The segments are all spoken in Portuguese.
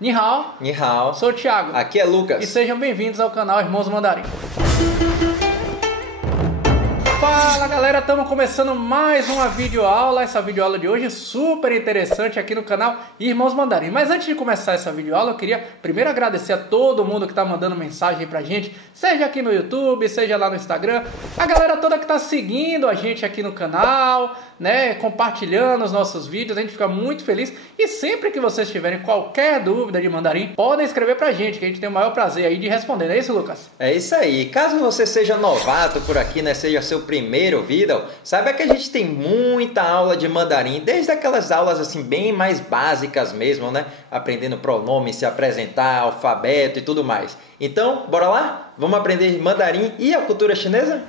Ni hao, Ni hao. sou o Thiago. Aqui é Lucas. E sejam bem-vindos ao canal Irmãos Mandarim. Fala galera, estamos começando mais uma videoaula. Essa videoaula de hoje é super interessante aqui no canal Irmãos Mandarim. Mas antes de começar essa videoaula, eu queria primeiro agradecer a todo mundo que está mandando mensagem pra gente, seja aqui no YouTube, seja lá no Instagram, a galera toda que está seguindo a gente aqui no canal, né, compartilhando os nossos vídeos, a gente fica muito feliz. E sempre que vocês tiverem qualquer dúvida de mandarim, podem escrever pra gente, que a gente tem o maior prazer aí de responder, não é isso, Lucas? É isso aí. Caso você seja novato por aqui, né, seja seu primeiro vídeo, saiba que a gente tem muita aula de mandarim, desde aquelas aulas assim bem mais básicas mesmo, né, aprendendo pronome, se apresentar, alfabeto e tudo mais. Então, bora lá? Vamos aprender mandarim e a cultura chinesa?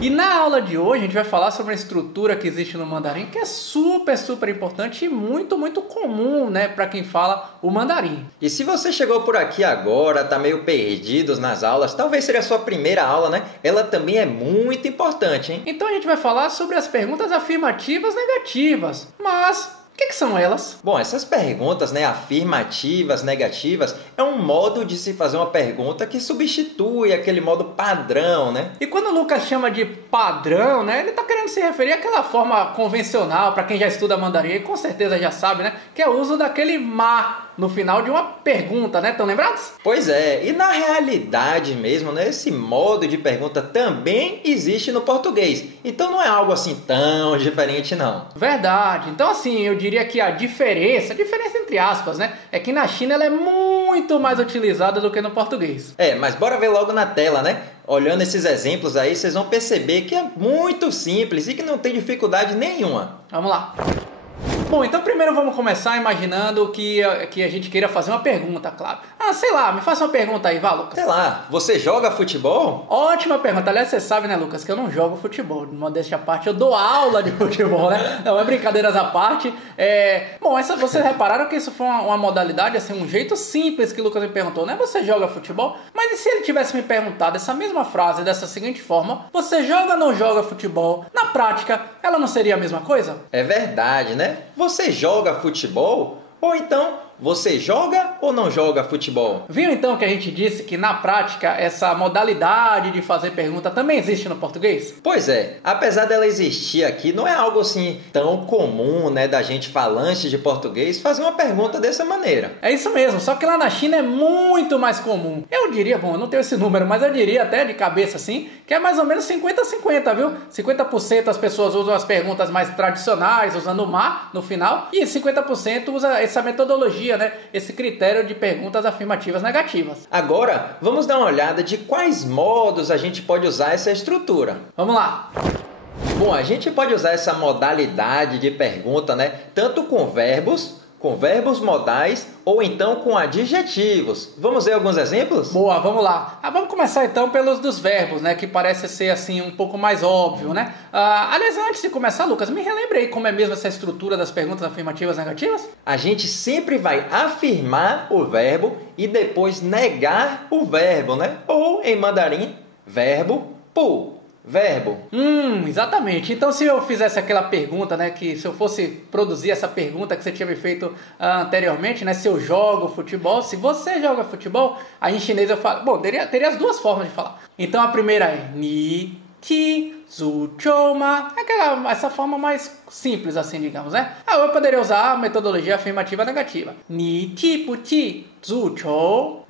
E na aula de hoje a gente vai falar sobre a estrutura que existe no mandarim, que é super importante e muito comum, né, para quem fala o mandarim. E se você chegou por aqui agora, tá meio perdido nas aulas, talvez seja a sua primeira aula, né? Ela também é muito importante, hein? Então a gente vai falar sobre as perguntas afirmativas negativas, mas o que são elas? Bom, essas perguntas, né, afirmativas, negativas, é um modo de se fazer uma pergunta que substitui aquele modo padrão, né? E quando o Lucas chama de padrão, né, ele está querendo se referir àquela forma convencional, para quem já estuda mandarim, com certeza já sabe, né, que é o uso daquele ma no final de uma pergunta, né? Estão lembrados? Pois é, e na realidade mesmo, né, esse modo de pergunta também existe no português. Então não é algo assim tão diferente, não. Verdade. Então assim, eu diria que a diferença entre aspas, né, é que na China ela é muito mais utilizada do que no português. É, mas bora ver logo na tela, né? Olhando esses exemplos aí, vocês vão perceber que é muito simples e que não tem dificuldade nenhuma. Vamos lá. Bom, então primeiro vamos começar imaginando que a gente queira fazer uma pergunta, claro. Sei lá, me faça uma pergunta aí, vá, Lucas. Sei lá, você joga futebol? Ótima pergunta. Aliás, você sabe, né, Lucas, que eu não jogo futebol. De modéstia à parte, eu dou aula de futebol, né? Não, é brincadeiras à parte. Bom, vocês repararam que isso foi uma modalidade, assim, um jeito simples que o Lucas me perguntou, né? Você joga futebol? Mas e se ele tivesse me perguntado essa mesma frase dessa seguinte forma: você joga ou não joga futebol? Na prática, ela não seria a mesma coisa? É verdade, né? Você joga futebol? Ou então, você joga ou não joga futebol? Viu então que a gente disse que na prática essa modalidade de fazer pergunta também existe no português? Pois é, apesar dela existir aqui, não é algo assim tão comum, né, da gente falante de português fazer uma pergunta dessa maneira. É isso mesmo, só que lá na China é muito mais comum. Eu diria, bom, eu não tenho esse número, mas eu diria até de cabeça assim, que é mais ou menos 50-50, viu? 50% as pessoas usam as perguntas mais tradicionais, usando o ma no final, e 50% usa essa metodologia, né? Esse critério de perguntas afirmativas negativas. Agora, vamos dar uma olhada de quais modos a gente pode usar essa estrutura. Vamos lá! Bom, a gente pode usar essa modalidade de pergunta, né? Tanto com verbos modais ou então com adjetivos. Vamos ver alguns exemplos? Boa, vamos lá. Vamos começar então pelos dos verbos, né? Que parece ser assim um pouco mais óbvio, né? Aliás, antes de começar, Lucas, me relembre aí como é mesmo essa estrutura das perguntas afirmativas negativas? A gente sempre vai afirmar o verbo e depois negar o verbo, né? Ou em mandarim, verbo pu. Verbo. Exatamente. Então se eu fizesse aquela pergunta, né, que se eu fosse produzir essa pergunta que você tinha me feito anteriormente, né, se eu jogo futebol, se você joga futebol, aí em chinês eu falo, bom, teria as duas formas de falar. Então a primeira é ni ti zu chou ma, essa forma mais simples assim, digamos, né? Eu poderia usar a metodologia afirmativa negativa. Ni ti pu ti zu chou.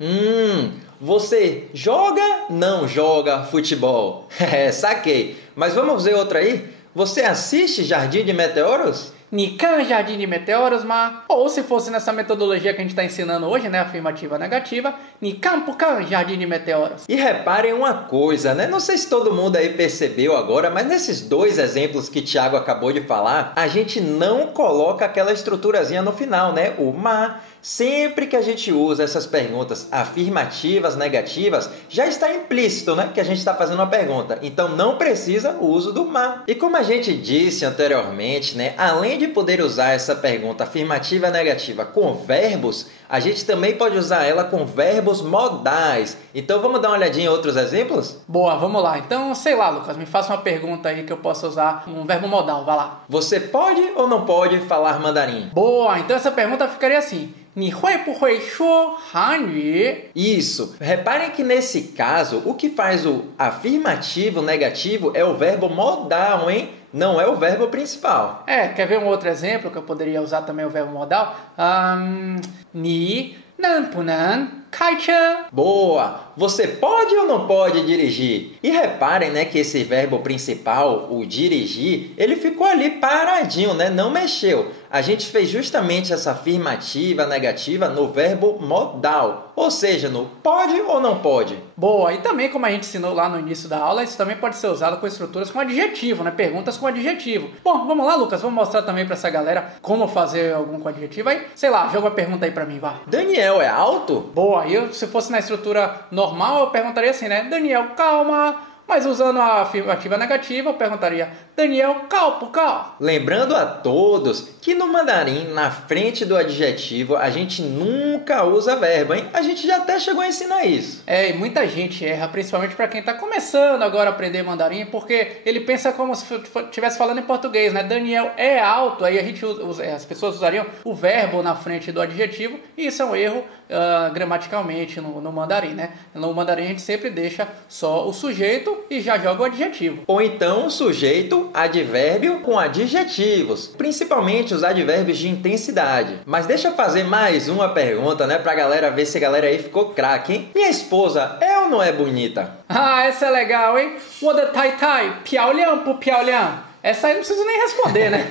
Você joga, não joga futebol? Saquei. Mas vamos ver outra aí? Você assiste Jardim de Meteoros? Ni kan Jardim de Meteoros, ma. Ou se fosse nessa metodologia que a gente está ensinando hoje, né, afirmativa negativa, Ni kan pu kan Jardim de Meteoros. E reparem uma coisa, né? Não sei se todo mundo aí percebeu agora, mas nesses dois exemplos que Thiago acabou de falar, a gente não coloca aquela estruturazinha no final, né? O ma. Sempre que a gente usa essas perguntas afirmativas, negativas, já está implícito, né, que a gente está fazendo uma pergunta. Então não precisa o uso do ma. E como a gente disse anteriormente, né, além de poder usar essa pergunta afirmativa e negativa com verbos, A gente também pode usar ela com verbos modais. Então vamos dar uma olhadinha em outros exemplos? Boa, vamos lá. Então, sei lá, Lucas, me faça uma pergunta aí que eu possa usar um verbo modal, vai lá. Você pode ou não pode falar mandarim? Boa, então essa pergunta ficaria assim: 你会不会说韩语? Isso. Reparem que nesse caso, o que faz o afirmativo negativo é o verbo modal, hein? Não é o verbo principal. Quer ver um outro exemplo que eu poderia usar também o verbo modal? 你能不能开车? Boa! Você pode ou não pode dirigir? E reparem, né, que esse verbo principal, o dirigir, ele ficou ali paradinho, né? Não mexeu. A gente fez justamente essa afirmativa negativa no verbo modal, ou seja, no pode ou não pode. Boa! E também, como a gente ensinou lá no início da aula, isso também pode ser usado com estruturas com adjetivo, né? Perguntas com adjetivo. Bom, vamos lá, Lucas, vamos mostrar também para essa galera como fazer algum com adjetivo. Aí, sei lá, joga uma pergunta aí para mim, vá. Daniel é alto? Boa! Se fosse na estrutura normal, eu perguntaria assim, né? Daniel, calma. Mas usando a afirmativa negativa, eu perguntaria: Daniel, calma. Lembrando a todos que no mandarim, na frente do adjetivo, a gente nunca usa verbo, hein? A gente já até chegou a ensinar isso. E muita gente erra, principalmente para quem está começando agora a aprender mandarim, porque ele pensa como se estivesse falando em português, né? Daniel é alto, aí a gente as pessoas usariam o verbo na frente do adjetivo, e isso é um erro gramaticalmente no mandarim, né? No mandarim a gente sempre deixa só o sujeito e já joga o adjetivo. Ou então sujeito, advérbio com adjetivos, principalmente os advérbios de intensidade. Mas deixa eu fazer mais uma pergunta, né, pra galera ver se a galera aí ficou craque, hein? Minha esposa é ou não é bonita? Essa é legal, hein? 我的太太漂亮不漂亮? Essa aí não precisa nem responder, né?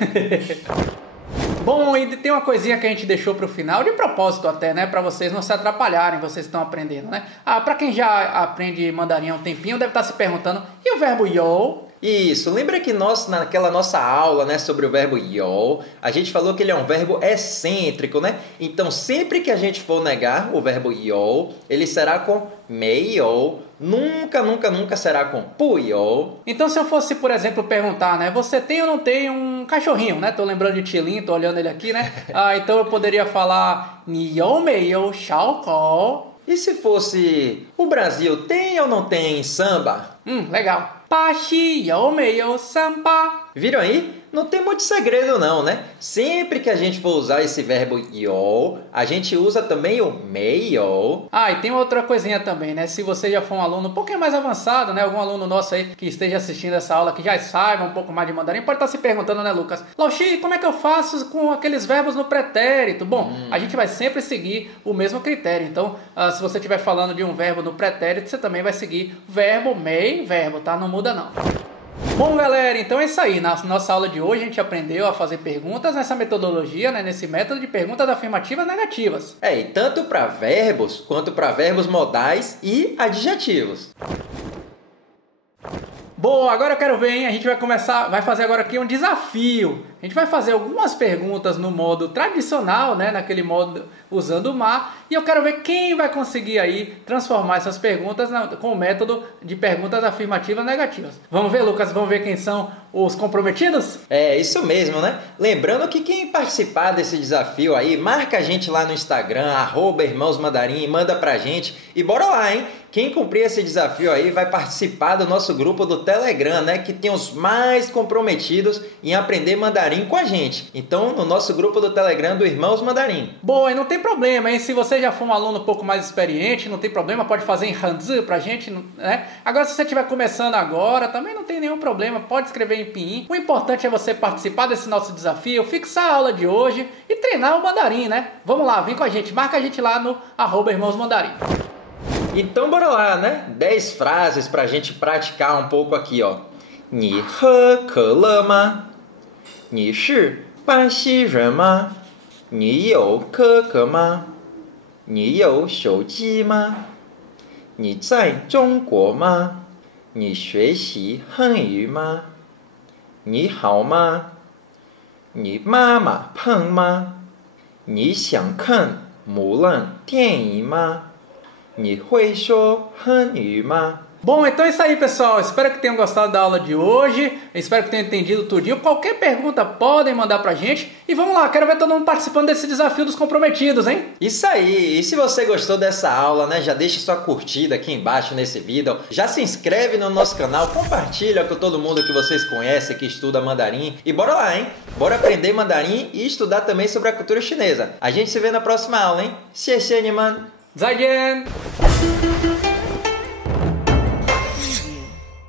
Bom, e tem uma coisinha que a gente deixou para o final, de propósito até, né? Para vocês não se atrapalharem, vocês estão aprendendo, né? Para quem já aprende mandarim há um tempinho, deve estar se perguntando: e o verbo yo? Isso, lembra que naquela nossa aula, né, sobre o verbo yo, a gente falou que ele é um verbo excêntrico, né? Então, sempre que a gente for negar o verbo yo, ele será com mei-yo, nunca será com pu-yo. Então, se eu fosse, por exemplo, perguntar, né, você tem ou não tem um cachorrinho, né? Tô lembrando de Tilin, tô olhando ele aqui, né? Então eu poderia falar ni you mei-yo xiao kou. E se fosse o Brasil tem ou não tem samba? Legal. 巴西有没有samba? Viram aí? Não tem muito segredo não, né? Sempre que a gente for usar esse verbo yo, a gente usa também o mei-yo. E tem outra coisinha também, né? Se você já for um aluno um pouquinho mais avançado, né? Algum aluno nosso aí que esteja assistindo essa aula, que já saiba um pouco mais de mandarim, pode estar se perguntando, né, Lucas? Lauxi, como é que eu faço com aqueles verbos no pretérito? Bom, a gente vai sempre seguir o mesmo critério. Então, se você estiver falando de um verbo no pretérito, você também vai seguir verbo, mei, verbo, tá? Não muda não. Bom, galera, então é isso aí. Na nossa aula de hoje a gente aprendeu a fazer perguntas nessa metodologia, né, nesse método de perguntas afirmativas negativas. E tanto para verbos quanto para verbos modais e adjetivos. Bom, agora eu quero ver, hein? A gente vai fazer agora aqui um desafio. A gente vai fazer algumas perguntas no modo tradicional, né? Naquele modo usando o ma. E eu quero ver quem vai conseguir aí transformar essas perguntas com o método de perguntas afirmativas negativas. Vamos ver, Lucas? Vamos ver quem são os comprometidos? É, isso mesmo, né? Lembrando que quem participar desse desafio aí, marca a gente lá no Instagram, @irmãosmandarim, manda pra gente. E bora lá, hein? Quem cumprir esse desafio aí vai participar do nosso grupo do Telegram, né? Que tem os mais comprometidos em aprender mandarim com a gente. Então, no nosso grupo do Telegram do Irmãos Mandarim. Boa, e não tem problema, hein? Se você já for um aluno um pouco mais experiente, não tem problema, pode fazer em Hanzi pra gente, né? Agora, se você estiver começando agora, também não tem nenhum problema, pode escrever em pinyin. O importante é você participar desse nosso desafio, fixar a aula de hoje e treinar o mandarim, né? Vamos lá, vem com a gente, marca a gente lá no @irmãosmandarim. Então bora lá, né? 10 frases pra gente praticar um pouco aqui, ó. 你喝可乐吗? 你是巴西人吗? 你有哥哥吗? 你有手机吗? 你在中国吗? 你学习汉语吗? 你好吗? 你妈妈胖吗? 你想看木兰电影吗? 你会说汉语吗? Bom, então é isso aí, pessoal. Espero que tenham gostado da aula de hoje. Espero que tenham entendido tudinho. Qualquer pergunta podem mandar pra gente. E vamos lá, quero ver todo mundo participando desse desafio dos comprometidos, hein? Isso aí! E se você gostou dessa aula, né, já deixa sua curtida aqui embaixo nesse vídeo. Já se inscreve no nosso canal, compartilha com todo mundo que vocês conhecem, que estuda mandarim. E bora lá, hein? Bora aprender mandarim e estudar também sobre a cultura chinesa. A gente se vê na próxima aula, hein? Xie xie, man! 再见